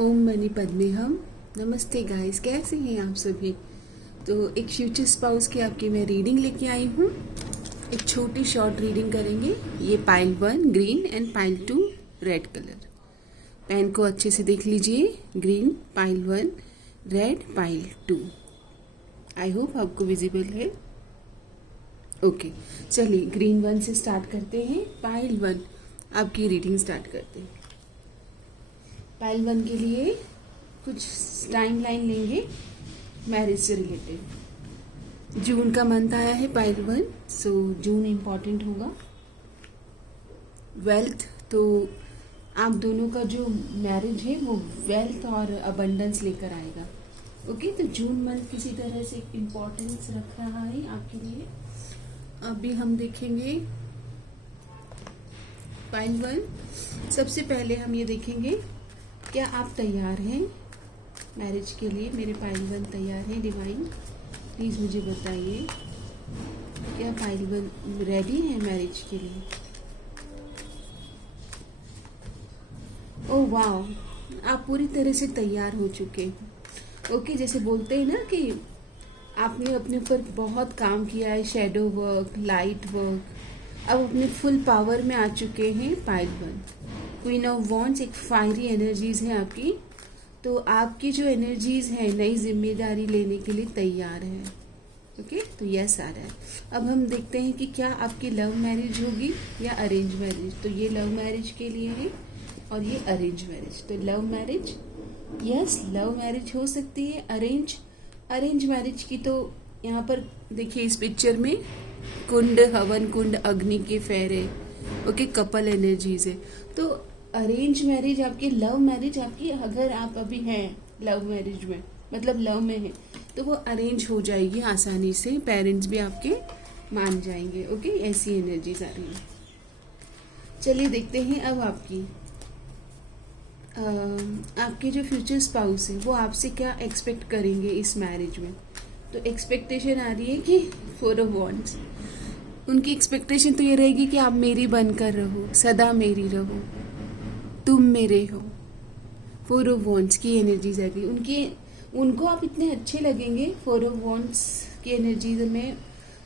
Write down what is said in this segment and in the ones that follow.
ओम money पद्मे हम। नमस्ते guys, कैसे हैं आप सभी। तो एक फ्यूचर स्पाउस की आपकी मैं रीडिंग लेके आई हूँ। एक छोटी शॉर्ट रीडिंग करेंगे। ये pile 1 green and pile 2 red colour. Pen को अच्छे से देख लीजिए। Green pile 1, red pile 2। I hope आपको विजिबल है। ओके, चलिए ग्रीन 1 से स्टार्ट करते हैं। पाइल 1 आपकी रीडिंग स्टार्ट करते हैं। पाइल 1 के लिए कुछ टाइम लाइन लेंगे मैरिज से रिलेटेड। जून का मंथ आया है पाइल 1, सो जून इम्पॉर्टेंट होगा। वेल्थ, तो आप दोनों का जो मैरिज है वो वेल्थ और अबंडेंस लेकर आएगा। ओके, तो जून मंथ किसी तरह से इम्पोर्टेंस रख रहा है आपके लिए। अभी हम देखेंगे पाइल 1। सबसे पहले हम ये देखेंगे, क्या आप तैयार हैं मैरिज के लिए। मेरे पाइल 1 तैयार हैं। डिवाइन प्लीज़ मुझे बताइए, क्या पाइल 1 रेडी है मैरिज के लिए। ओह वाह, आप पूरी तरह से तैयार हो चुके हैं। ओके, जैसे बोलते हैं ना कि आपने अपने ऊपर बहुत काम किया है, शैडो वर्क, लाइट वर्क, अब अपने फुल पावर में आ चुके हैं पाइल 1। क्वीन ऑफ वॉन्ड्स एक फायरी एनर्जीज है आपकी। तो आपकी जो एनर्जीज है नई जिम्मेदारी लेने के लिए तैयार है। ओके, तो यस आ रहा है। अब हम देखते हैं कि क्या आपकी लव मैरिज होगी या अरेंज मैरिज। तो ये लव मैरिज के लिए है और ये अरेंज मैरिज। तो love marriage, yes love marriage हो सकती है। अरेंज मैरिज की तो यहाँ पर देखिए इस पिक्चर में कुंड, हवन कुंड, अग्नि के फेरे, ओके, कपल एनर्जीज है। तो अरेंज मैरिज आपकी, लव मैरिज आपकी, अगर आप अभी हैं लव मैरिज में, मतलब लव में है, तो वो अरेंज हो जाएगी आसानी से। पेरेंट्स भी आपके मान जाएंगे। ओके, ऐसी एनर्जीज आ रही है। चलिए देखते हैं अब आपके जो फ्यूचर स्पाउस है वो आपसे क्या एक्सपेक्ट करेंगे इस मैरिज में। तो एक्सपेक्टेशन आ रही है कि 4 ऑफ वॉन्ड्स। उनकी एक्सपेक्टेशन तो ये रहेगी कि आप मेरी बनकर रहो, सदा मेरी रहो, तुम मेरे हो। 4 ऑफ वॉन्ड्स की एनर्जीज आ गई उनको आप इतने अच्छे लगेंगे। 4 ऑफ वॉन्ड्स की एनर्जीज में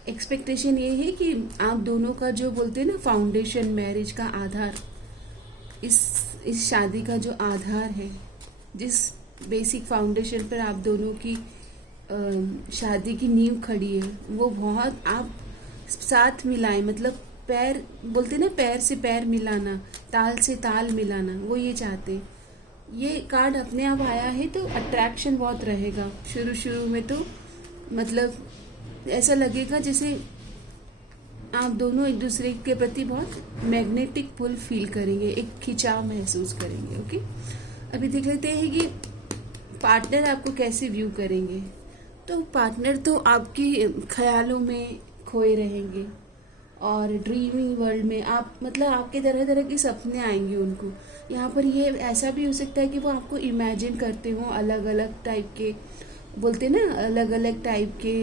एक्सपेक्टेशन ये है कि आप दोनों का जो बोलते हैं ना फाउंडेशन, मैरिज का आधार, इस शादी का जो आधार है, जिस बेसिक फाउंडेशन पर आप दोनों की शादी की नींव खड़ी है, वो बहुत आप साथ मिलाएं। मतलब पैर बोलते ना, पैर से पैर मिलाना, ताल से ताल मिलाना, वो ये चाहते। ये कार्ड अपने आप आया है तो अट्रैक्शन बहुत रहेगा शुरू में। तो मतलब ऐसा लगेगा जैसे आप दोनों एक दूसरे के प्रति बहुत मैग्नेटिक पुल फील करेंगे, एक खिंचाव महसूस करेंगे। ओके, अभी देख लेते हैं कि पार्टनर आपको कैसे व्यू करेंगे। तो पार्टनर तो आपके ख्यालों में खोए रहेंगे और ड्रीमिंग वर्ल्ड में आप, मतलब आपके तरह तरह के सपने आएंगे उनको। यहाँ पर ये ऐसा भी हो सकता है कि वो आपको इमेजिन करते हो अलग अलग टाइप के, बोलते ना अलग अलग टाइप के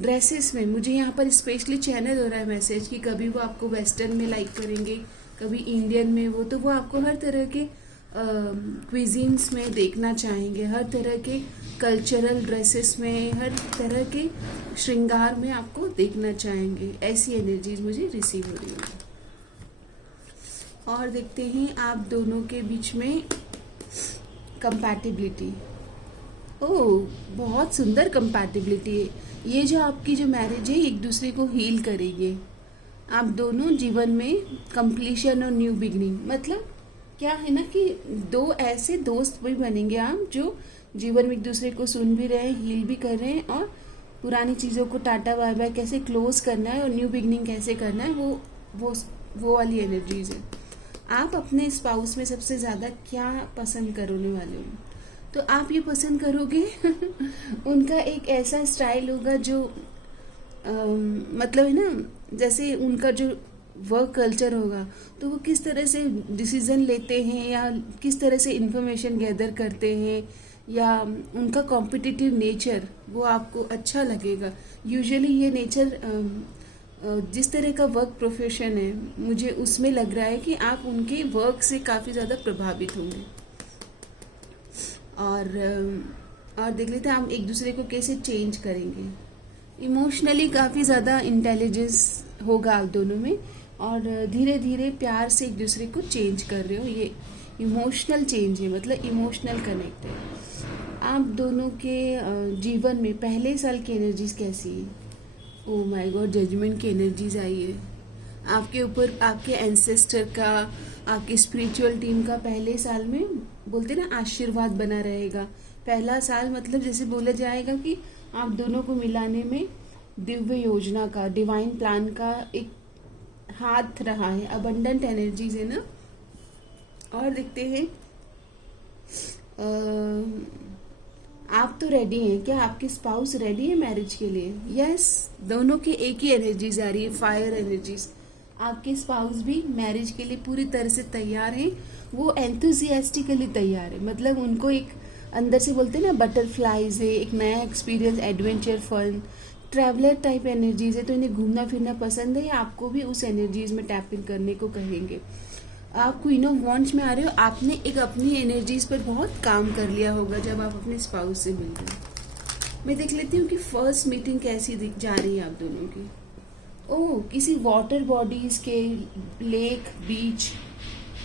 ड्रेसेस में। मुझे यहाँ पर स्पेशली चैनल हो रहा है मैसेज कि कभी वो आपको वेस्टर्न में लाइक करेंगे, कभी इंडियन में। वो तो वो आपको हर तरह के क्विजीन्स में देखना चाहेंगे, हर तरह के कल्चरल ड्रेसेस में, हर तरह के श्रृंगार में आपको देखना चाहेंगे। ऐसी एनर्जीज मुझे रिसीव हो रही है। और देखते हैं आप दोनों के बीच में कंपैटिबिलिटी। ओह, बहुत सुंदर कंपैटिबिलिटी है। ये जो आपकी जो मैरिज है एक दूसरे को हील करेंगे। आप दोनों जीवन में कंप्लीशन और न्यू बिगनिंग, मतलब क्या है ना कि 2 ऐसे दोस्त भी बनेंगे आप जो जीवन में एक दूसरे को सुन भी रहे हैं, हील भी कर रहे हैं, और पुरानी चीज़ों को टाटा बाय बाय कैसे क्लोज करना है और न्यू बिगनिंग कैसे करना है, वो वाली एनर्जीज है। आप अपने स्पाउस में सबसे ज़्यादा क्या पसंद करने वाले हो। तो आप ये पसंद करोगे उनका एक ऐसा स्टाइल होगा जो मतलब है ना, जैसे उनका जो वर्क कल्चर होगा, तो वो किस तरह से डिसीजन लेते हैं या किस तरह से इंफॉर्मेशन गैदर करते हैं, या उनका कॉम्पिटिटिव नेचर वो आपको अच्छा लगेगा। यूजुअली ये नेचर जिस तरह का वर्क प्रोफेशन है, मुझे उसमें लग रहा है कि आप उनके वर्क से काफ़ी ज़्यादा प्रभावित होंगे। और देख लेते हैं आप एक दूसरे को कैसे चेंज करेंगे। इमोशनली काफ़ी ज़्यादा इंटेलिजेंस होगा आप दोनों में, और धीरे धीरे प्यार से एक दूसरे को चेंज कर रहे हो। ये इमोशनल चेंज है, मतलब इमोशनल कनेक्ट है। आप दोनों के जीवन में पहले साल की एनर्जीज कैसी है? ओह माय गॉड, जजमेंट की एनर्जीज आई है आपके ऊपर। आपके एंसेस्टर का, आपकी स्पिरिचुअल टीम का पहले साल में बोलते ना आशीर्वाद बना रहेगा। पहला साल मतलब जैसे बोला जाएगा कि आप दोनों को मिलाने में दिव्य योजना का, डिवाइन प्लान का एक हाथ रहा है। अबंडेंट एनर्जीज है ना। और देखते हैं आप तो रेडी हैं क्या? आपके स्पाउस रेडी है मैरिज के लिए? यस, दोनों की एक ही एनर्जीज आ रही है, फायर एनर्जीज। आपके स्पाउस भी मैरिज के लिए पूरी तरह से तैयार हैं। वो एंथुजियास्टिकली तैयार है, मतलब उनको एक अंदर से बोलते हैं ना बटरफ्लाईज है, एक नया experience, adventure, fun, traveller type energies है। तो इन्हें घूमना फिरना पसंद है, या आपको भी उस एनर्जीज में टैप इन करने को कहेंगे। आप क्वीन ऑफ वॉन्ड्स में आ रहे हो। आपने एक अपनी एनर्जीज पर बहुत काम कर लिया होगा जब आप अपने स्पाउस से मिल रहे हो। मैं देख लेती हूँ कि फर्स्ट मीटिंग कैसी जा रही है आप दोनों की। ओह, किसी वाटर बॉडीज के, लेक, बीच,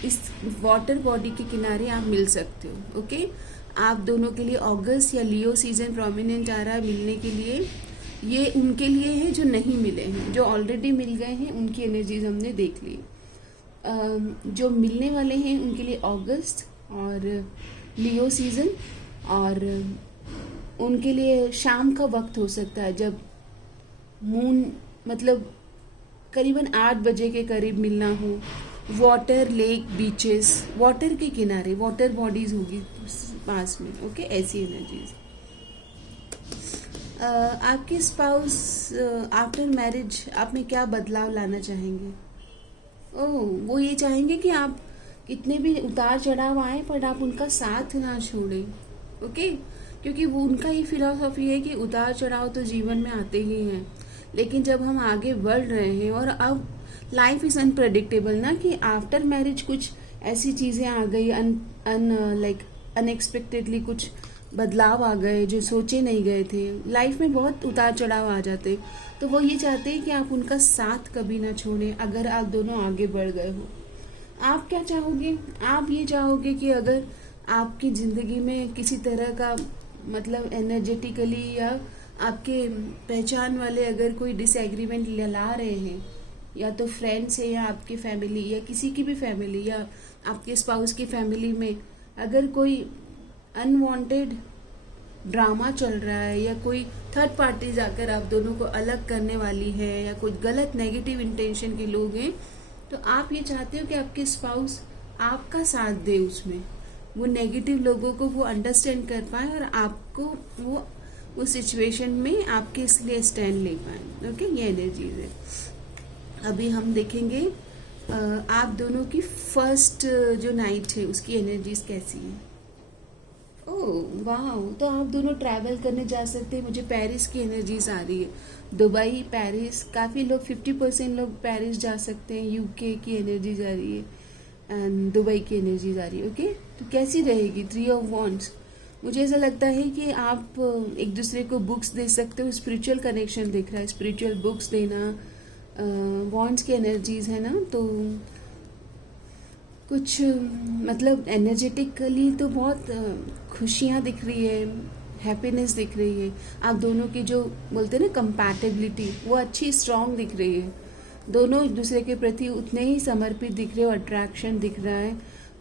इस वाटर बॉडी के किनारे आप मिल सकते हो। ओके, आप दोनों के लिए अगस्त या लियो सीजन प्रोमिनेंट आ रहा है मिलने के लिए। ये उनके लिए है जो नहीं मिले हैं, जो ऑलरेडी मिल गए हैं उनकी एनर्जीज हमने देख ली। जो मिलने वाले हैं उनके लिए अगस्त और लियो सीजन, और उनके लिए शाम का वक्त हो सकता है जब मून, मतलब करीबन 8 बजे के करीब मिलना हो। वाटर, लेक, बीचेस, वाटर के किनारे, वाटर बॉडीज होगी पास में। ओके, ऐसी एनर्जीज। आपके स्पाउस आफ्टर मैरिज आप में क्या बदलाव लाना चाहेंगे? ओह, वो ये चाहेंगे कि आप कितने भी उतार चढ़ाव आए पर आप उनका साथ ना छोड़ें। ओके, क्योंकि वो उनका ये फिलॉसफी है कि उतार चढ़ाव तो जीवन में आते ही हैं, लेकिन जब हम आगे बढ़ रहे हैं और अब लाइफ इज अनप्रेडिक्टेबल ना, कि आफ्टर मैरिज कुछ ऐसी चीज़ें आ गई, लाइक अनएक्सपेक्टेडली कुछ बदलाव आ गए जो सोचे नहीं गए थे। लाइफ में बहुत उतार चढ़ाव आ जाते, तो वो ये चाहते हैं कि आप उनका साथ कभी ना छोड़ें अगर आप दोनों आगे बढ़ गए हो। आप क्या चाहोगे? आप ये चाहोगे कि अगर आपकी ज़िंदगी में किसी तरह का, मतलब एनर्जेटिकली या आपके पहचान वाले अगर कोई डिसएग्रीमेंट ला रहे हैं, या तो फ्रेंड्स है या आपकी फैमिली या किसी की भी फैमिली या आपके स्पाउस की फैमिली में अगर कोई अनवांटेड ड्रामा चल रहा है, या कोई थर्ड पार्टी जाकर आप दोनों को अलग करने वाली है, या कोई गलत नेगेटिव इंटेंशन के लोग हैं, तो आप ये चाहते हो कि आपके स्पाउस आपका साथ दे उसमें, वो नेगेटिव लोगों को वो अंडरस्टैंड कर पाए और आपको वो उस सिचुएशन में आपके इसलिए स्टैंड ले पाए। ओके, ये एनर्जीज है। अभी हम देखेंगे आप दोनों की फर्स्ट जो नाइट है उसकी एनर्जीज कैसी है। ओह वाह, तो आप दोनों ट्रैवल करने जा सकते हैं। मुझे पेरिस की एनर्जीज आ रही है, दुबई, पेरिस, काफ़ी लोग 50% लोग पेरिस जा सकते हैं। यूके की एनर्जीज आ रही है एंड दुबई की एनर्जीज आ रही है। ओके, तो कैसी रहेगी 3 ऑफ वॉन्ड्स? मुझे ऐसा लगता है कि आप एक दूसरे को बुक्स दे सकते हो। स्पिरिचुअल कनेक्शन दिख रहा है, स्पिरिचुअल बुक्स देना, वॉन्ड्स की एनर्जीज है ना, तो कुछ मतलब एनर्जेटिकली तो बहुत खुशियाँ दिख रही है, हैप्पीनेस दिख रही है। आप दोनों की जो बोलते हैं ना कंपैटिबिलिटी, वो अच्छी स्ट्रांग दिख रही है। दोनों एक दूसरे के प्रति उतने ही समर्पित दिख रहे हो, अट्रैक्शन दिख रहा है,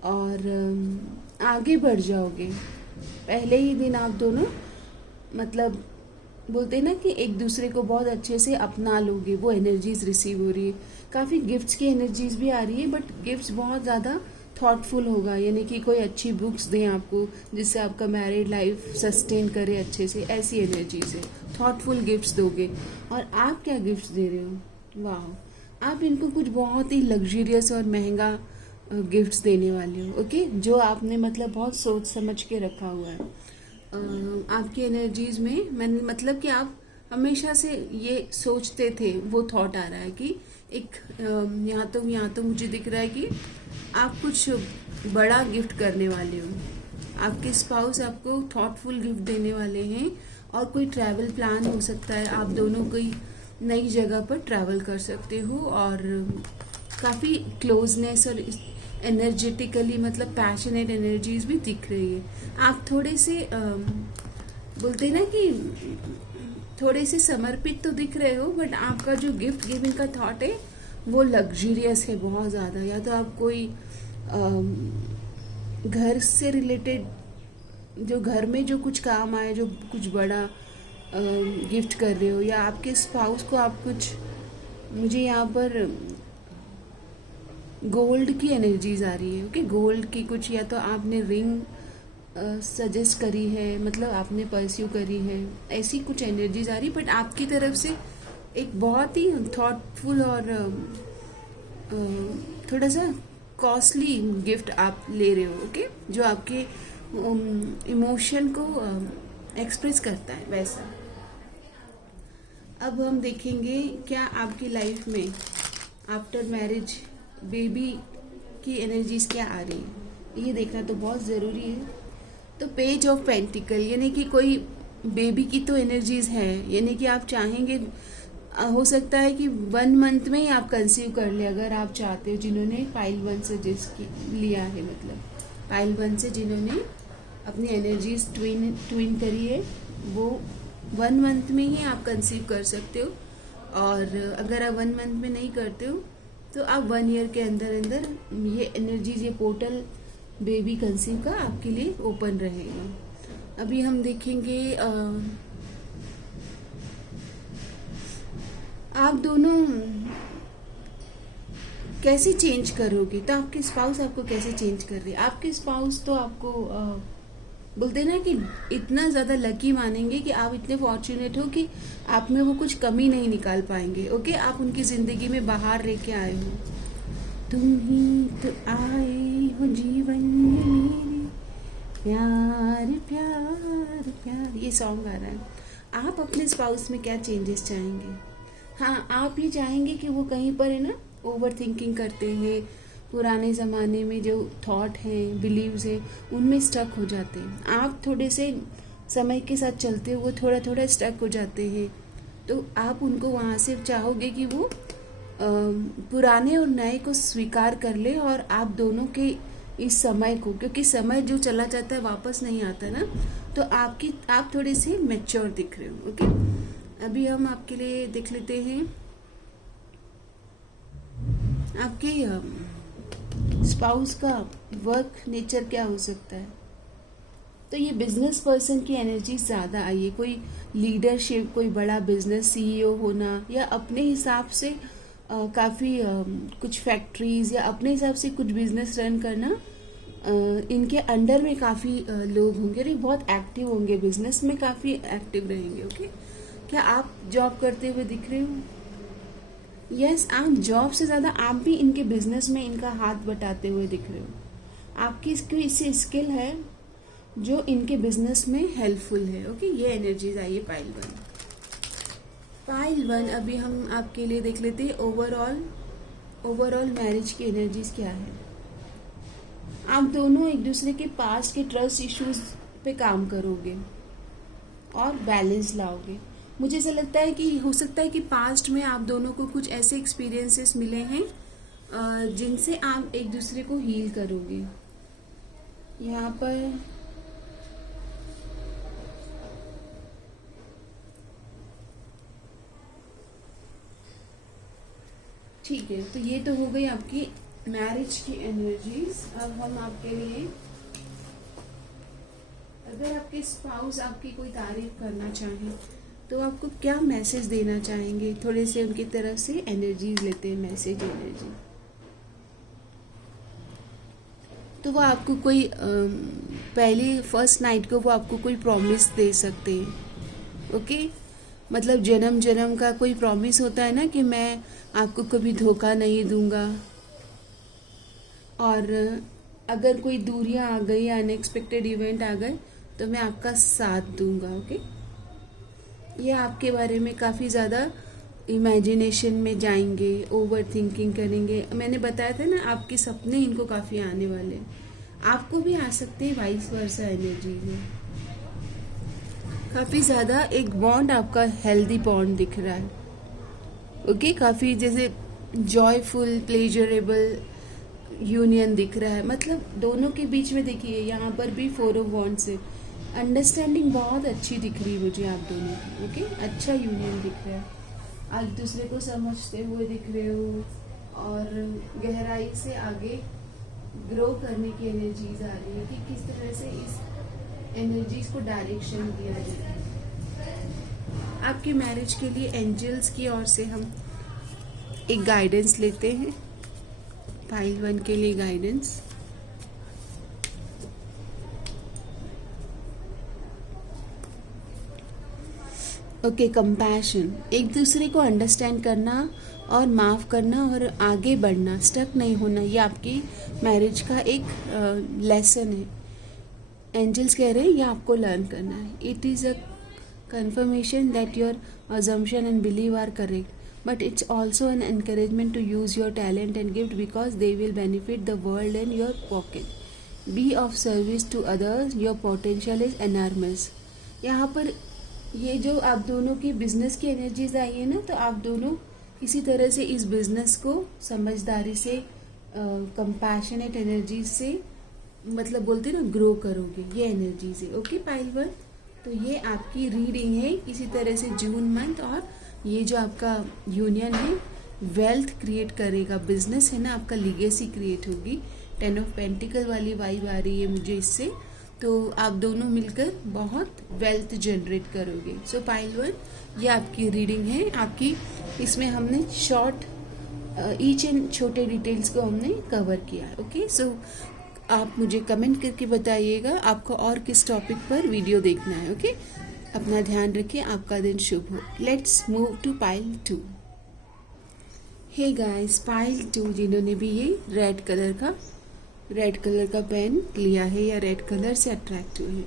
और आगे बढ़ जाओगे। पहले ही दिन आप दोनों मतलब बोलते हैं ना कि एक दूसरे को बहुत अच्छे से अपना लोगे, वो एनर्जीज रिसीव हो रही है। काफ़ी गिफ्ट्स की एनर्जीज भी आ रही है, बट गिफ्ट्स बहुत ज़्यादा थॉटफुल होगा, यानी कि कोई अच्छी बुक्स दें आपको जिससे आपका मैरिड लाइफ सस्टेन करे अच्छे से, ऐसी एनर्जीज है। थॉटफुल गिफ्ट्स दोगे। और आप क्या गिफ्ट्स दे रहे हो? वाह, आप इनको कुछ बहुत ही लग्जरियस और महंगा गिफ्ट्स देने वाले हो। ओके, जो आपने मतलब बहुत सोच समझ के रखा हुआ है। आपकी एनर्जीज में मैंने मतलब कि आप हमेशा से ये सोचते थे, वो थॉट आ रहा है कि एक यहाँ तो मुझे दिख रहा है कि आप कुछ बड़ा गिफ्ट करने वाले हो। आपके स्पाउस आपको थॉटफुल गिफ्ट देने वाले हैं, और कोई ट्रैवल प्लान हो सकता है, आप दोनों कोई नई जगह पर ट्रैवल कर सकते हो, और काफ़ी क्लोजनेस और एनर्जेटिकली मतलब पैशनेट एनर्जीज भी दिख रही है। आप थोड़े से बोलते हैं ना कि थोड़े से समर्पित तो दिख रहे हो, बट आपका जो गिफ्ट गिविंग का थॉट है वो लग्जरियस है बहुत ज़्यादा। या तो आप कोई घर से रिलेटेड, जो घर में जो कुछ काम आए, जो कुछ बड़ा गिफ्ट कर रहे हो, या आपके स्पाउस को आप कुछ, मुझे यहाँ पर गोल्ड की एनर्जीज आ रही है। ओके, गोल्ड की कुछ, या तो आपने रिंग सजेस्ट करी है, मतलब आपने परस्यू करी है, ऐसी कुछ एनर्जीज आ रही, बट आपकी तरफ से एक बहुत ही थॉटफुल और थोड़ा सा कॉस्टली गिफ्ट आप ले रहे हो। ओके, जो आपके इमोशन को एक्सप्रेस करता है वैसा। अब हम देखेंगे क्या आपकी लाइफ में आफ्टर मैरिज बेबी की एनर्जीज क्या आ रही है, ये देखना तो बहुत ज़रूरी है। तो पेज ऑफ पेंटिकल, यानी कि कोई बेबी की तो एनर्जीज है, यानी कि आप चाहेंगे, हो सकता है कि 1 मंथ में ही आप कंसीव कर ले अगर आप चाहते हो। जिन्होंने पाइल 1 सजेस्ट लिया है, मतलब पाइल 1 से जिन्होंने अपनी एनर्जीज ट्विन करी है, वो 1 मंथ में ही आप कंसीव कर सकते हो। और अगर आप 1 मंथ में नहीं करते हो तो आप 1 ईयर के अंदर अंदर ये एनर्जीज, ये पोर्टल बेबी कंसीव का आपके लिए ओपन रहेगा। अभी हम देखेंगे आप दोनों कैसे चेंज करोगे, तो आपके स्पाउस आपको कैसे चेंज कर रहे हैं। आपके स्पाउस तो आपको बोलते हैं ना कि इतना ज़्यादा लकी मानेंगे कि आप इतने फॉर्चुनेट हो कि आप में वो कुछ कमी नहीं निकाल पाएंगे। ओके, आप उनकी ज़िंदगी में बाहर लेके आए हो। तुम ही तो आए हो जीवन में मेरे, प्यार प्यार प्यार, ये सॉन्ग आ रहा है। आप अपने स्पाउस में क्या चेंजेस चाहेंगे। हाँ, आप ये चाहेंगे कि वो कहीं पर है ना ओवर थिंकिंग करते हैं, पुराने ज़माने में जो थॉट हैं, बिलीव्स हैं, उनमें स्टक हो जाते हैं। आप थोड़े से समय के साथ चलते हो, वो थोड़ा थोड़ा स्टक हो जाते हैं, तो आप उनको वहाँ से चाहोगे कि वो पुराने और नए को स्वीकार कर ले, और आप दोनों के इस समय को, क्योंकि समय जो चला जाता है वापस नहीं आता ना, तो आप थोड़े से मैच्योर दिख रहे हो। ओके, अभी हम आपके लिए देख लेते हैं आपके स्पाउस का वर्क नेचर क्या हो सकता है। तो ये बिजनेस पर्सन की एनर्जी ज़्यादा आई है, कोई लीडरशिप, कोई बड़ा बिजनेस सीईओ होना, या अपने हिसाब से काफ़ी कुछ फैक्ट्रीज, या अपने हिसाब से कुछ बिजनेस रन करना। इनके अंडर में काफ़ी लोग होंगे और ये बहुत एक्टिव होंगे, बिजनेस में काफ़ी एक्टिव रहेंगे। ओके, क्या आप जॉब करते हुए दिख रहे हो। यस, आप जॉब से ज़्यादा आप भी इनके बिजनेस में इनका हाथ बटाते हुए दिख रहे हो। आपकी इसकी स्किल है जो इनके बिजनेस में हेल्पफुल है। ओके, ये एनर्जीज आई है पाइल 1। अभी हम आपके लिए देख लेते हैं ओवरऑल मैरिज की एनर्जीज क्या है। आप दोनों एक दूसरे के पास्ट के ट्रस्ट इश्यूज पे काम करोगे और बैलेंस लाओगे। मुझे ऐसा लगता है कि हो सकता है कि पास्ट में आप दोनों को कुछ ऐसे एक्सपीरियंसेस मिले हैं जिनसे आप एक दूसरे को हील करोगे। यहाँ पर ठीक है, तो ये तो हो गई आपकी मैरिज की एनर्जीज। अब हम आपके लिए, अगर आपके स्पाउस आपकी कोई तारीफ करना चाहे तो आपको क्या मैसेज देना चाहेंगे। थोड़े से उनकी तरफ से एनर्जीज लेते हैं, मैसेज एनर्जी। तो वो आपको कोई पहली फर्स्ट नाइट को वो आपको कोई प्रॉमिस दे सकते हैं। ओके, मतलब जन्म जन्म का कोई प्रॉमिस होता है ना कि मैं आपको कभी धोखा नहीं दूंगा, और अगर कोई दूरियां आ गई, अनएक्सपेक्टेड इवेंट आ गए, तो मैं आपका साथ दूंगा। ओके, ये आपके बारे में काफ़ी ज़्यादा इमेजिनेशन में जाएंगे, ओवर थिंकिंग करेंगे। मैंने बताया था ना, आपके सपने इनको काफ़ी आने वाले हैं, आपको भी आ सकते हैं, वाइस वर्सा एनर्जी में काफ़ी ज़्यादा एक बॉन्ड आपका हेल्दी बॉन्ड दिख रहा है। ओके, काफ़ी जैसे जॉयफुल प्लेजरेबल यूनियन दिख रहा है। मतलब दोनों के बीच में देखिए यहाँ पर भी 4 ऑफ वॉन्ड्स है। अंडरस्टैंडिंग बहुत अच्छी दिख रही है मुझे आप दोनों की। ओके, अच्छा यूनियन दिख रहा है, आप दूसरे को समझते हुए दिख रहे हो और गहराई से आगे ग्रो करने की एनर्जीज आ रही है कि किस तरह से इस एनर्जीज को डायरेक्शन दिया जाए। आपकी मैरिज के लिए एंजल्स की ओर से हम एक गाइडेंस लेते हैं, पाइल 1 के लिए गाइडेंस। ओके, कंपैशन, एक दूसरे को अंडरस्टैंड करना और माफ़ करना और आगे बढ़ना, स्टक नहीं होना, ये आपकी मैरिज का एक लेसन है। एंजल्स कह रहे हैं ये आपको लर्न करना है। It is a confirmation that your assumption and belief are correct, but it's also an encouragement to use your talent and gift because they will benefit the world and your pocket. Be of service to others, your potential is enormous. यहाँ पर ये जो आप दोनों की business की energies आई है ना, तो आप दोनों किसी तरह से इस बिजनेस को समझदारी से, कंपैशनेट एनर्जीज से, मतलब बोलते ना, ग्रो करोगे, ये एनर्जीज है। ओके पाइल 1, तो ये आपकी रीडिंग है किसी तरह से जून मंथ, और ये जो आपका यूनियन है वेल्थ क्रिएट करेगा, बिजनेस है ना आपका, लीगेसी क्रिएट होगी। 10 ऑफ पेंटिकल वाली वाइब आ रही है मुझे इससे, तो आप दोनों मिलकर बहुत वेल्थ जनरेट करोगे। सो पाइल 1, ये आपकी रीडिंग है आपकी। इसमें हमने शॉर्ट ईच एंड छोटे डिटेल्स को हमने कवर किया। ओके, सो आप मुझे कमेंट करके बताइएगा आपको और किस टॉपिक पर वीडियो देखना है। ओके, अपना ध्यान रखिए, आपका दिन शुभ हो। Let's move to pile 2। Hey guys, pile 2 जिन्होंने भी ये रेड कलर का पेन लिया है या रेड कलर से अट्रैक्ट हुए हैं,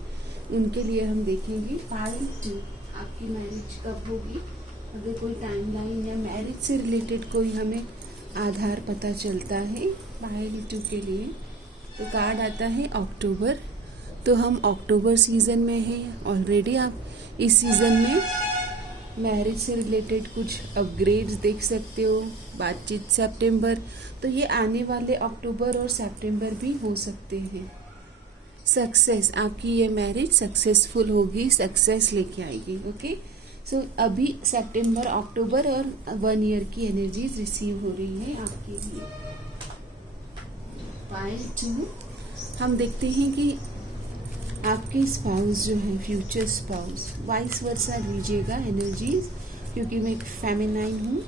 उनके लिए हम देखेंगे पाइल 2 आपकी मैरिज कब होगी। अगर कोई टाइमलाइन या मैरिज से रिलेटेड कोई हमें आधार पता चलता है पाइल 2 के लिए, तो कार्ड आता है अक्टूबर। तो हम अक्टूबर सीज़न में हैं ऑलरेडी। आप इस सीज़न में मैरिज से रिलेटेड कुछ अपग्रेड्स देख सकते हो, बातचीत। सितंबर, तो ये आने वाले अक्टूबर और सितंबर भी हो सकते हैं। सक्सेस, आपकी ये मैरिज सक्सेसफुल होगी, सक्सेस लेके आएगी। ओके, सो अभी सितंबर, अक्टूबर और 1 ईयर की एनर्जीज रिसीव हो रही है आपके लिए। पाइल 2 हम देखते हैं कि आपके स्पाउस जो है, फ्यूचर स्पाउस, वाइस वर्सा लीजिएगा एनर्जीज, क्योंकि मैं एक फेमिनाइन हूँ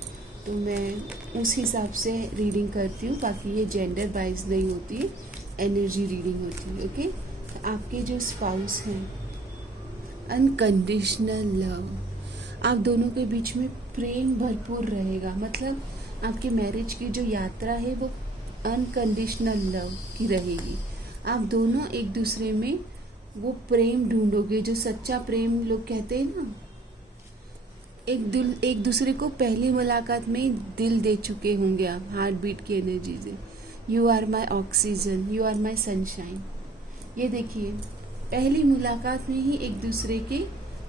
तो मैं उस हिसाब से रीडिंग करती हूँ, ताकि ये जेंडर वाइज नहीं होती है, एनर्जी रीडिंग होती है। ओके, तो आपके जो स्पाउस हैं, अनकंडीशनल लव, आप दोनों के बीच में प्रेम भरपूर रहेगा। मतलब आपकी मैरिज की जो यात्रा है वो अनकंडीशनल लव की रहेगी। आप दोनों एक दूसरे में वो प्रेम ढूंढोगे, जो सच्चा प्रेम लोग कहते हैं ना, एक दूसरे को पहली मुलाकात में ही दिल दे चुके होंगे आप, हार्ट बीट की एनर्जी से। You are my oxygen, you are my sunshine. ये देखिए, पहली मुलाकात में ही एक दूसरे के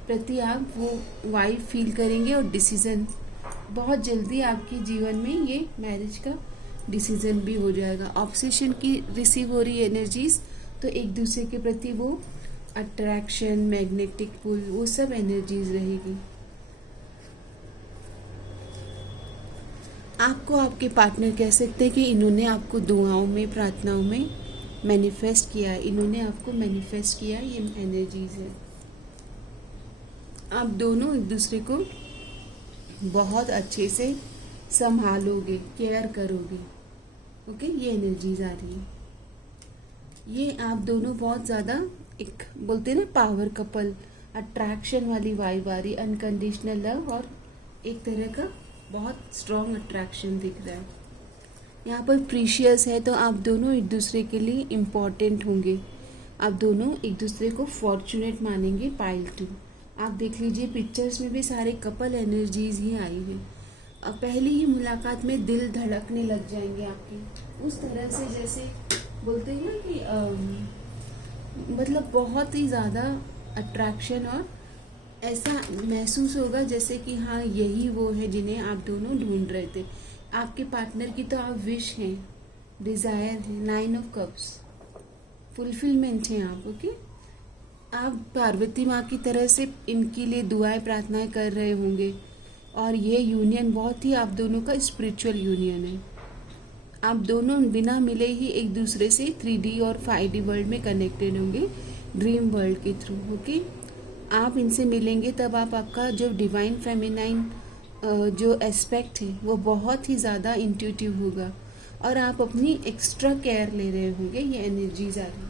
प्रति आप वो वाइब फील करेंगे, और डिसीजन बहुत जल्दी आपके जीवन में ये मैरिज का डिसीजन भी हो जाएगा। ऑब्सेशन की रिसीव हो रही एनर्जीज, तो एक दूसरे के प्रति वो अट्रैक्शन, मैग्नेटिक पुल, वो सब एनर्जीज रहेगी। आपको आपके पार्टनर कह सकते हैं कि इन्होंने आपको दुआओं में, प्रार्थनाओं में मैनिफेस्ट किया, इन्होंने आपको मैनिफेस्ट किया, ये एनर्जीज है। आप दोनों एक दूसरे को बहुत अच्छे से संभालोगे, केयर करोगे। ओके, ये एनर्जीज आ रही है। ये आप दोनों बहुत ज़्यादा, एक बोलते हैं ना पावर कपल, अट्रैक्शन वाली वाइब आ रही, अनकंडीशनल लव, और एक तरह का बहुत स्ट्रॉन्ग अट्रैक्शन दिख रहा है। यहाँ पर प्रीशियस है, तो आप दोनों एक दूसरे के लिए इम्पॉर्टेंट होंगे, आप दोनों एक दूसरे को फॉर्चुनेट मानेंगे। पाइल 2 आप देख लीजिए पिक्चर्स में भी सारे कपल एनर्जीज ही आई है। अब पहली ही मुलाकात में दिल धड़कने लग जाएंगे आपके, उस तरह से जैसे बोलते हैं ना कि मतलब बहुत ही ज़्यादा अट्रैक्शन, और ऐसा महसूस होगा जैसे कि हाँ यही वो है जिन्हें आप दोनों ढूंढ रहे थे। आपके पार्टनर की तो आप विश हैं, डिज़ायर है, 9 ऑफ कप्स, फुलफिलमेंट है आप। ओके, आप पार्वती माँ की तरह से इनके लिए दुआएं प्रार्थनाएं कर रहे होंगे, और ये यूनियन बहुत ही आप दोनों का स्पिरिचुअल यूनियन है। आप दोनों बिना मिले ही एक दूसरे से 3D और 5D वर्ल्ड में कनेक्टेड होंगे, ड्रीम वर्ल्ड के थ्रू। ओके, आप इनसे मिलेंगे तब आपका जो डिवाइन फेमिनाइन जो एस्पेक्ट है वो बहुत ही ज़्यादा इंट्यूटिव होगा, और आप अपनी एक्स्ट्रा केयर ले रहे होंगे। ये एनर्जीज आ रही,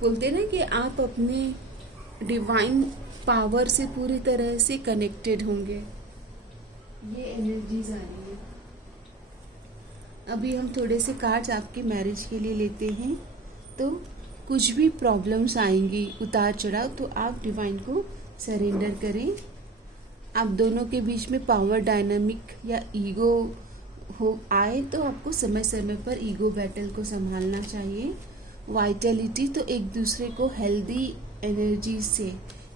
बोलते हैं ना कि आप अपने डिवाइन पावर से पूरी तरह से कनेक्टेड होंगे। ये एनर्जीज आ रही है। अभी हम थोड़े से कार्ड्स आपके मैरिज के लिए लेते हैं। तो कुछ भी प्रॉब्लम्स आएंगी, उतार चढ़ाव, तो आप डिवाइन को सरेंडर करें। आप दोनों के बीच में पावर डायनामिक या ईगो हो आए तो आपको समय समय पर ईगो बैटल को संभालना चाहिए। वाइटलिटी, तो एक दूसरे को हेल्दी एनर्जी से,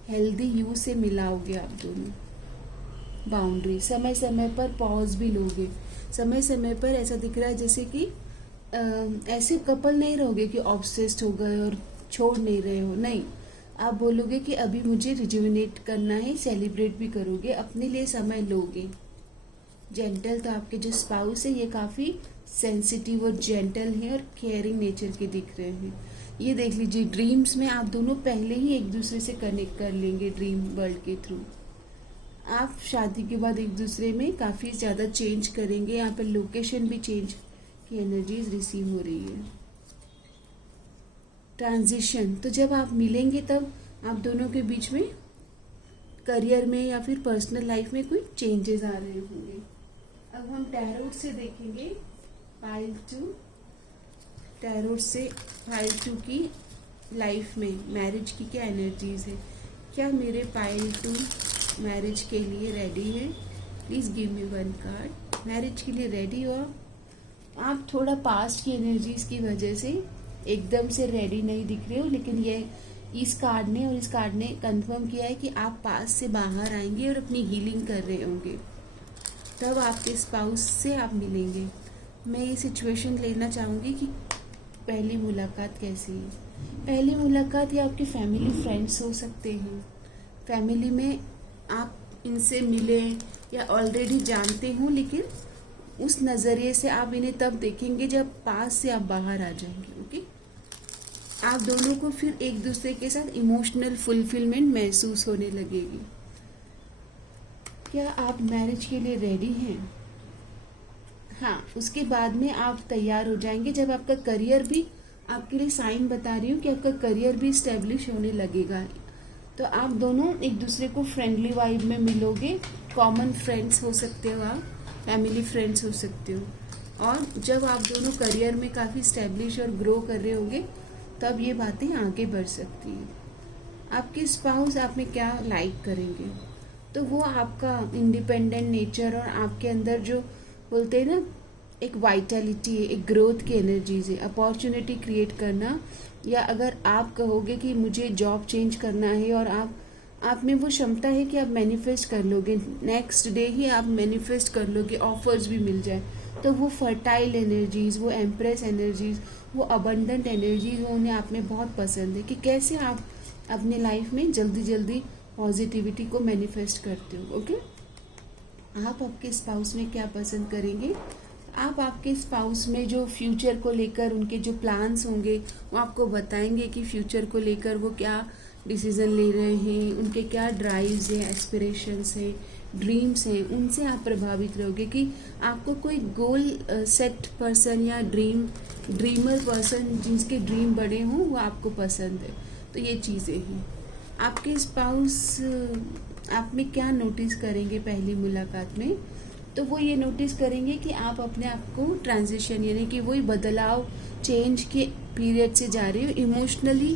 हेल्दी यू से मिलाओगे आप दोनों। बाउंड्री, समय समय पर पॉज भी लोगे। समय समय पर ऐसा दिख रहा है जैसे कि ऐसे कपल नहीं रहोगे कि ऑब्सेस्ड हो गए और छोड़ नहीं रहे हो, नहीं। आप बोलोगे कि अभी मुझे रिजुविनेट करना है, सेलिब्रेट भी करोगे, अपने लिए समय लोगे। जेंटल, तो आपके जो स्पाउस है ये काफ़ी सेंसिटिव और जेंटल है और केयरिंग नेचर के दिख रहे हैं। ये देख लीजिए, ड्रीम्स में आप दोनों पहले ही एक दूसरे से कनेक्ट कर लेंगे ड्रीम वर्ल्ड के थ्रू। आप शादी के बाद एक दूसरे में काफ़ी ज़्यादा चेंज करेंगे। यहाँ पर लोकेशन भी चेंज की एनर्जीज रिसीव हो रही है। ट्रांजिशन, तो जब आप मिलेंगे तब आप दोनों के बीच में करियर में या फिर पर्सनल लाइफ में कोई चेंजेस आ रहे होंगे। अब हम टैरोट से देखेंगे पाइल 2, टैरोट से पाइल 2 की लाइफ में मैरिज की क्या एनर्जीज है। क्या मेरे पाइल 2 मैरिज के लिए रेडी है? Please give me 1 card. Marriage के लिए रेडी हो आप थोड़ा पास्ट की एनर्जीज की वजह से एकदम से रेडी नहीं दिख रहे हो, लेकिन ये इस कार्ड ने और इस कार्ड ने कंफर्म किया है कि आप पास से बाहर आएंगे और अपनी हीलिंग कर रहे होंगे, तब आपके स्पाउस से आप मिलेंगे। मैं ये सिचुएशन लेना चाहूँगी कि पहली मुलाकात कैसी है। पहली मुलाकात या आपके फैमिली फ्रेंड्स हो सकते हैं, फैमिली में आप इनसे मिले या ऑलरेडी जानते हो, लेकिन उस नज़रिए से आप इन्हें तब देखेंगे जब पास से आप बाहर आ जाएंगे। ओके, आप दोनों को फिर एक दूसरे के साथ इमोशनल फुलफिलमेंट महसूस होने लगेगी। क्या आप मैरिज के लिए रेडी हैं? हाँ, उसके बाद में आप तैयार हो जाएंगे जब आपका करियर भी, आपके लिए साइन बता रही हूँ कि आपका करियर भी स्टेब्लिश होने लगेगा। तो आप दोनों एक दूसरे को फ्रेंडली वाइब में मिलोगे। कॉमन फ्रेंड्स हो सकते हो आप, फैमिली फ्रेंड्स हो सकते हो, और जब आप दोनों करियर में काफ़ी स्टैब्लिश और ग्रो कर रहे होंगे तब ये बातें आगे बढ़ सकती हैं। आपके स्पाउस आप में क्या लाइक करेंगे, तो वो आपका इंडिपेंडेंट नेचर और आपके अंदर जो बोलते हैं ना एक वाइटलिटी है, एक ग्रोथ की एनर्जीज है, अपॉर्चुनिटी क्रिएट करना, या अगर आप कहोगे कि मुझे जॉब चेंज करना है और आप में वो क्षमता है कि आप मैनिफेस्ट कर लोगे, नेक्स्ट डे ही आप मैनिफेस्ट कर लोगे, ऑफर्स भी मिल जाए, तो वो फर्टाइल एनर्जीज, वो एम्प्रेस एनर्जीज, वो अबंडेंट एनर्जीज, वो उन्हें आप में बहुत पसंद है कि कैसे आप अपने लाइफ में जल्दी जल्दी पॉजिटिविटी को मैनिफेस्ट करते हो। ओके, आप आपके स्पाउस में क्या पसंद करेंगे? आप आपके स्पाउस में जो फ्यूचर को लेकर उनके जो प्लान्स होंगे वो आपको बताएंगे कि फ्यूचर को लेकर वो क्या डिसीजन ले रहे हैं, उनके क्या ड्राइव्स हैं, एस्पिरेशंस हैं, ड्रीम्स हैं, उनसे आप प्रभावित रहोगे कि आपको कोई गोल सेट पर्सन या ड्रीमर पर्सन जिसके ड्रीम बड़े हों वो आपको पसंद है। तो ये चीज़ें हैं। आपके स्पाउस आप में क्या नोटिस करेंगे पहली मुलाकात में? तो वो ये नोटिस करेंगे कि आप अपने आप को ट्रांजिशन यानी कि वही बदलाव चेंज के पीरियड से जा रहे हो इमोशनली।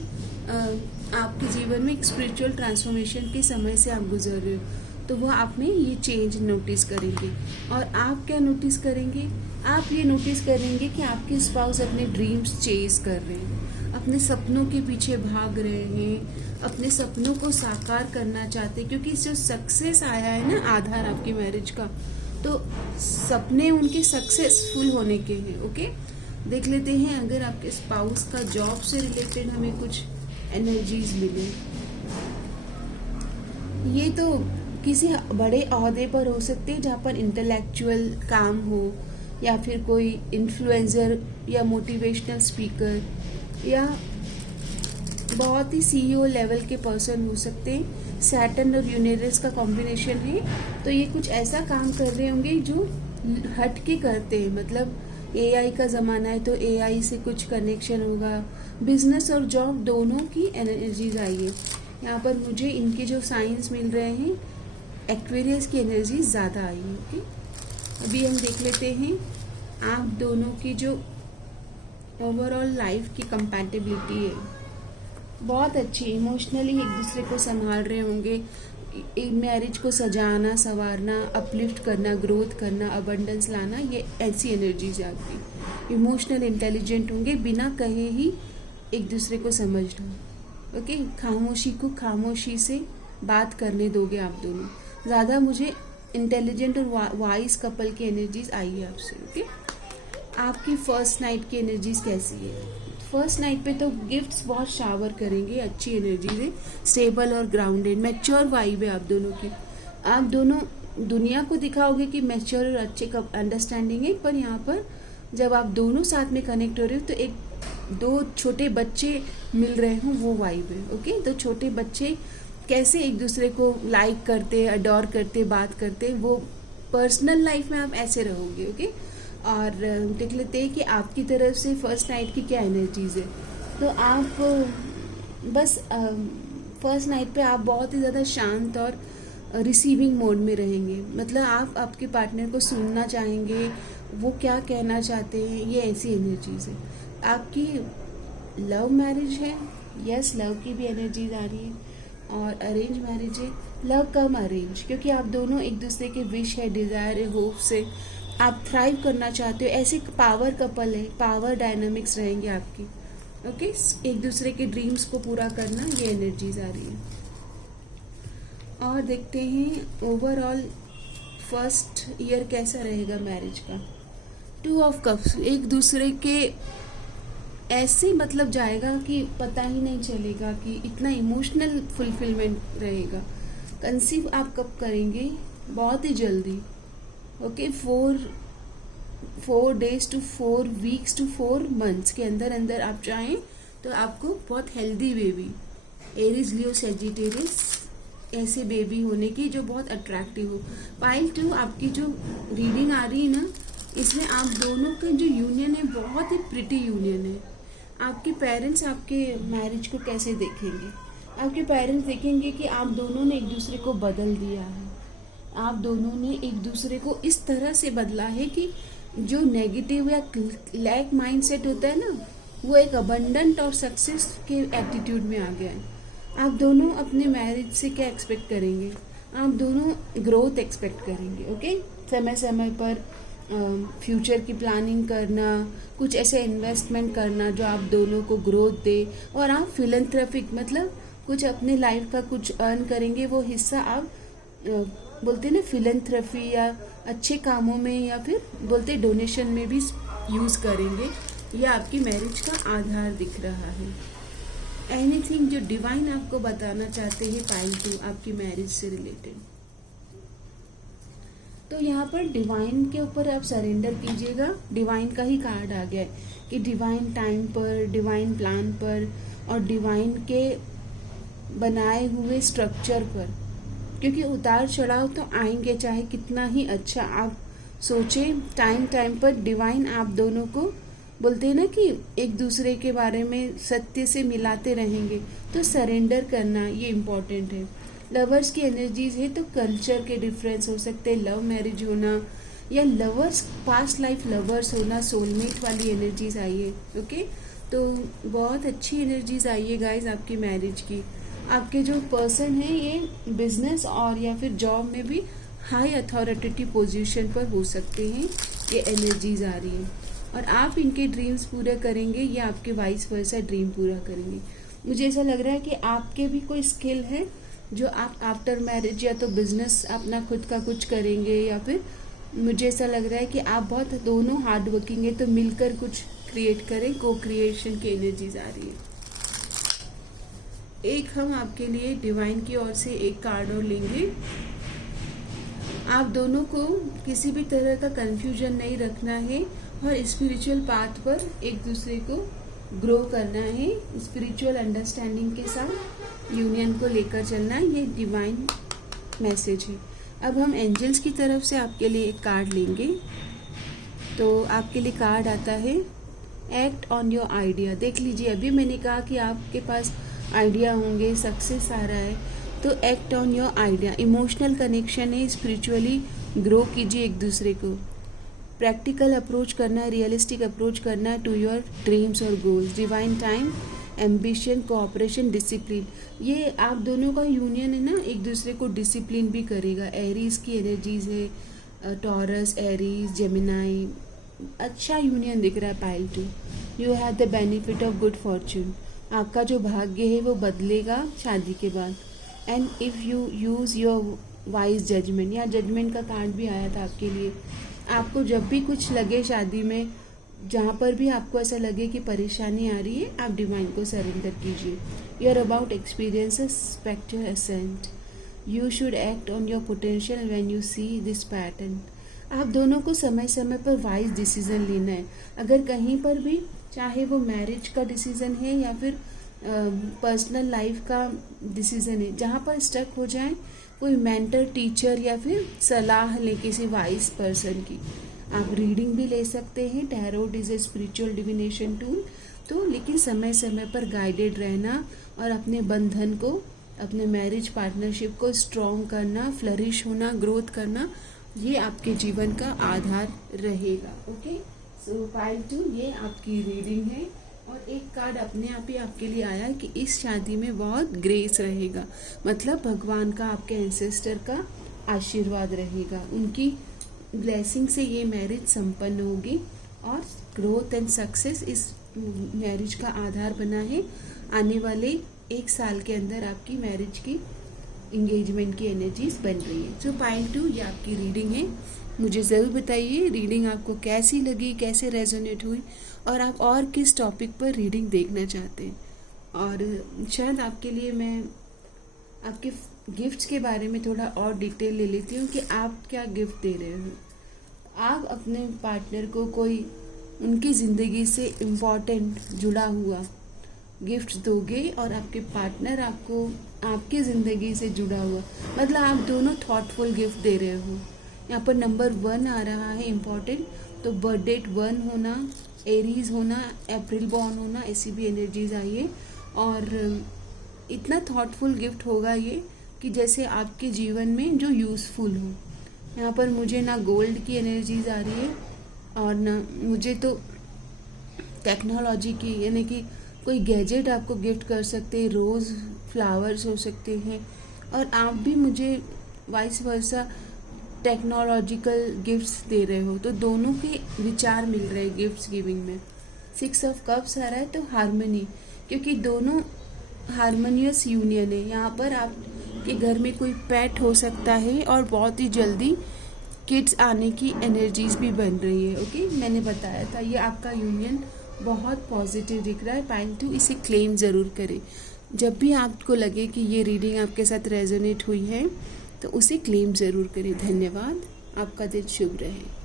आपके जीवन में एक स्पिरिचुअल ट्रांसफॉर्मेशन के समय से आप गुजर रहे हो, तो वो आप में ये चेंज नोटिस करेंगे। और आप क्या नोटिस करेंगे? आप ये नोटिस करेंगे कि आपके स्पाउस अपने ड्रीम्स चेज कर रहे हैं, अपने सपनों के पीछे भाग रहे हैं, अपने सपनों को साकार करना चाहते हैं। क्योंकि जो सक्सेस आया है ना आधार आपकी मैरिज का, तो सपने उनके सक्सेसफुल होने के हैं। ओके, देख लेते हैं अगर आपके स्पाउस का जॉब से रिलेटेड हमें कुछ एनर्जीज मिले। ये तो किसी बड़े ओहदे पर हो सकते हैं जहाँ पर इंटेलेक्चुअल काम हो, या फिर कोई इन्फ्लुएंसर या मोटिवेशनल स्पीकर या बहुत ही सीईओ लेवल के पर्सन हो सकते हैं। सैटर्न और यूरेनस का कॉम्बिनेशन है, तो ये कुछ ऐसा काम कर रहे होंगे जो हट के करते हैं। मतलब एआई का ज़माना है तो एआई से कुछ कनेक्शन होगा। बिजनेस और जॉब दोनों की एनर्जीज आई है यहाँ पर। मुझे इनके जो साइंस मिल रहे हैं, एक्वेरियस की एनर्जी ज़्यादा आई है। ओके, अभी हम देख लेते हैं आप दोनों की जो ओवरऑल लाइफ की कंपैटिबिलिटी है। बहुत अच्छी, इमोशनली एक दूसरे को संभाल रहे होंगे। मैरिज को सजाना, संवारना, अपलिफ्ट करना, ग्रोथ करना, अबंडेंस लाना, ये ऐसी एनर्जीज आपकी। इमोशनल इंटेलिजेंट होंगे, बिना कहे ही एक दूसरे को समझना। ओके, खामोशी को खामोशी से बात करने दोगे आप दोनों। ज़्यादा मुझे इंटेलिजेंट और वाइज कपल की एनर्जीज आई है आपसे। ओके, आपकी फर्स्ट नाइट की एनर्जीज कैसी है? फर्स्ट नाइट पे तो गिफ्ट्स बहुत शावर करेंगे, अच्छी एनर्जी है, स्टेबल और ग्राउंडेड, मैच्योर वाइब है आप दोनों की। आप दोनों दुनिया को दिखाओगे कि मैच्योर और अच्छे का अंडरस्टैंडिंग है, पर यहाँ पर जब आप दोनों साथ में कनेक्ट हो रहे हो तो एक दो छोटे बच्चे मिल रहे हो, वो वाइब है। ओके, तो छोटे बच्चे कैसे एक दूसरे को लाइक करते, अडोर करते, बात करते, वो पर्सनल लाइफ में आप ऐसे रहोगे। ओके, और देख लेते हैं कि आपकी तरफ से फर्स्ट नाइट की क्या एनर्जीज है। तो आप बस फर्स्ट नाइट पे आप बहुत ही ज़्यादा शांत और रिसीविंग मोड में रहेंगे। मतलब आप आपके पार्टनर को सुनना चाहेंगे, वो क्या कहना चाहते हैं, ये ऐसी एनर्जीज है। आपकी लव मैरिज है, यस, लव की भी एनर्जीज आ रही है। और अरेंज मैरिज है, लव कम अरेंज, क्योंकि आप दोनों एक दूसरे के विश है, डिज़ायर है, होप से आप थ्राइव करना चाहते हो। ऐसे पावर कपल है, पावर डायनामिक्स रहेंगे आपकी। ओके, एक दूसरे के ड्रीम्स को पूरा करना, ये एनर्जीज आ रही है। और देखते हैं ओवरऑल फर्स्ट ईयर कैसा रहेगा मैरिज का। 2 ऑफ कप्स, एक दूसरे के ऐसे मतलब जाएगा कि पता ही नहीं चलेगा, कि इतना इमोशनल फुलफिलमेंट रहेगा। कंसीव आप कब करेंगे? बहुत ही जल्दी। Okay, 4 days to 4 weeks to 4 months के अंदर अंदर आप चाहें तो आपको बहुत हेल्दी बेबी, एरीज, लियो, सेजिटेरियस, ऐसे बेबी होने की जो बहुत अट्रैक्टिव हो। पाइल 2 आपकी जो रीडिंग आ रही है ना, इसमें आप दोनों का जो यूनियन है बहुत ही प्रिटी यूनियन है। आपके पेरेंट्स आपके मैरिज को कैसे देखेंगे? आपके पेरेंट्स देखेंगे कि आप दोनों ने एक दूसरे को बदल दिया है। आप दोनों ने एक दूसरे को इस तरह से बदला है कि जो नेगेटिव या लैक माइंडसेट होता है ना, वो एक अबंडेंट और सक्सेस के एटीट्यूड में आ गया है। आप दोनों अपने मैरिज से क्या एक्सपेक्ट करेंगे? आप दोनों ग्रोथ एक्सपेक्ट करेंगे। ओके, समय समय पर फ्यूचर की प्लानिंग करना, कुछ ऐसे इन्वेस्टमेंट करना जो आप दोनों को ग्रोथ दे। और आप फिलैंथ्रोपिक, मतलब कुछ अपने लाइफ का कुछ अर्न करेंगे, वो हिस्सा आप बोलते हैं ना फिलैंथ्रोपी या अच्छे कामों में, या फिर बोलते डोनेशन में भी यूज़ करेंगे। ये आपकी मैरिज का आधार दिख रहा है। एनीथिंग जो डिवाइन आपको बताना चाहते हैं पाइल 2 आपकी मैरिज से रिलेटेड, तो यहाँ पर डिवाइन के ऊपर आप सरेंडर कीजिएगा। डिवाइन का ही कार्ड आ गया है कि डिवाइन टाइम पर, डिवाइन प्लान पर और डिवाइन के बनाए हुए स्ट्रक्चर पर, क्योंकि उतार चढ़ाव तो आएंगे चाहे कितना ही अच्छा आप सोचें। टाइम टाइम पर डिवाइन आप दोनों को बोलते हैं ना कि एक दूसरे के बारे में सत्य से मिलाते रहेंगे, तो सरेंडर करना ये इम्पॉर्टेंट है। लवर्स की एनर्जीज है तो कल्चर के डिफरेंस हो सकते हैं, लव मैरिज होना या लवर्स, पास्ट लाइफ लवर्स होना, सोलमेट वाली एनर्जीज आई है। ओके, तो बहुत अच्छी एनर्जीज आई है गाइज आपकी मैरिज की। आपके जो पर्सन है ये बिजनेस और या फिर जॉब में भी हाई अथॉरिटेटिव पोजीशन पर हो सकते हैं, ये एनर्जीज आ रही है। और आप इनके ड्रीम्स पूरे करेंगे या आपके वाइस वर्सा ड्रीम पूरा करेंगे। मुझे ऐसा लग रहा है कि आपके भी कोई स्किल है जो आप आफ्टर मैरिज या तो बिजनेस अपना खुद का कुछ करेंगे, या फिर मुझे ऐसा लग रहा है कि आप बहुत दोनों हार्ड वर्किंग है, तो मिलकर कुछ क्रिएट करें। को क्रिएशन की एनर्जीज आ रही है। एक हम आपके लिए डिवाइन की ओर से एक कार्ड और लेंगे। आप दोनों को किसी भी तरह का कंफ्यूजन नहीं रखना है और स्पिरिचुअल पाथ पर एक दूसरे को ग्रो करना है। स्पिरिचुअल अंडरस्टैंडिंग के साथ यूनियन को लेकर चलना, ये डिवाइन मैसेज है। अब हम एंजल्स की तरफ से आपके लिए एक कार्ड लेंगे। तो आपके लिए कार्ड आता है एक्ट ऑन योर आइडिया। देख लीजिए, अभी मैंने कहा कि आपके पास आइडिया होंगे, सक्सेस आ रहा है, तो act on your idea. Emotional connection है, स्पिरिचुअली ग्रो कीजिए एक दूसरे को। प्रैक्टिकल अप्रोच करना है, रियलिस्टिक अप्रोच करना है टू योर ड्रीम्स और goals. Divine time, ambition, cooperation, discipline. ये आप दोनों का यूनियन है ना, एक दूसरे को डिसिप्लिन भी करेगा। एरीज की एनर्जीज है, टॉरस, एरीज, जेमिनाई, अच्छा यूनियन दिख रहा है। Pile 2, you have the benefit of good fortune. आपका जो भाग्य है वो बदलेगा शादी के बाद। And if you use your wise judgement, या जजमेंट का कार्ड भी आया था आपके लिए। आपको जब भी कुछ लगे शादी में, जहाँ पर भी आपको ऐसा लगे कि परेशानी आ रही है, आप डिवाइन को सरेंडर कीजिए। You are about experiences, spectre ascent. You should act on your potential when you see this pattern. आप दोनों को समय समय पर वाइज डिसीजन लेना है। अगर कहीं पर भी, चाहे वो मैरिज का डिसीजन है या फिर पर्सनल लाइफ का डिसीजन है, जहाँ पर स्टक हो जाए, कोई मेंटर, टीचर या फिर सलाह ले किसी वाइज पर्सन की। आप रीडिंग भी ले सकते हैं। Tarot is a spiritual divination tool. तो लेकिन समय समय पर गाइडेड रहना और अपने बंधन को, अपने मैरिज पार्टनरशिप को स्ट्रॉन्ग करना, फ्लरिश होना, ग्रोथ करना, ये आपके जीवन का आधार रहेगा। ओके, सो पाइल 2 ये आपकी रीडिंग है। और एक कार्ड अपने आप ही आपके लिए आया है कि इस शादी में बहुत ग्रेस रहेगा, मतलब भगवान का, आपके एंसेस्टर का आशीर्वाद रहेगा। उनकी ब्लेसिंग से ये मैरिज संपन्न होगी और ग्रोथ एंड सक्सेस इस मैरिज का आधार बना है। आने वाले 1 साल के अंदर आपकी मैरिज की, इंगेजमेंट की एनर्जीज बन रही है। जो पाइल 2 ये आपकी रीडिंग है। मुझे ज़रूर बताइए रीडिंग आपको कैसी लगी, कैसे रेजोनेट हुई, और आप और किस टॉपिक पर रीडिंग देखना चाहते हैं। और शायद आपके लिए मैं आपके गिफ्ट्स के बारे में थोड़ा और डिटेल ले लेती हूँ कि आप क्या गिफ्ट दे रहे हो। आप अपने पार्टनर को कोई उनकी ज़िंदगी से इम्पॉर्टेंट जुड़ा हुआ गिफ्ट दोगे और आपके पार्टनर आपको आपकी ज़िंदगी से जुड़ा हुआ, मतलब आप दोनों थॉटफुल गिफ्ट दे रहे हो। यहाँ पर नंबर 1 आ रहा है इम्पॉर्टेंट, तो बर्थ डेट 1 होना, एरीज होना, अप्रैल बॉर्न होना, ऐसी भी एनर्जीज आई है। और इतना थॉटफुल गिफ्ट होगा ये कि जैसे आपके जीवन में जो यूज़फुल हो। यहाँ पर मुझे ना गोल्ड की एनर्जीज आ रही है और ना मुझे तो टेक्नोलॉजी की, यानी कि कोई गैजेट आपको गिफ्ट कर सकते हैं, रोज़ फ्लावर्स हो सकते हैं, और आप भी मुझे वाइस वर्सा टेक्नोलॉजिकल गिफ्ट्स दे रहे हो। तो दोनों के विचार मिल रहे हैं गिफ्ट्स गिविंग में। 6 ऑफ कप्स आ रहा है, तो हार्मनी, क्योंकि दोनों हारमोनियस यूनियन है। यहाँ पर आपके घर में कोई पेट हो सकता है और बहुत ही जल्दी किड्स आने की एनर्जीज भी बन रही है। ओके, मैंने बताया था ये आपका यूनियन बहुत पॉजिटिव दिख रहा है। पाइल 2 इसे क्लेम ज़रूर करें। जब भी आपको लगे कि ये रीडिंग आपके साथ रेजोनेट हुई है तो उसे क्लेम ज़रूर करें। धन्यवाद, आपका दिन शुभ रहे।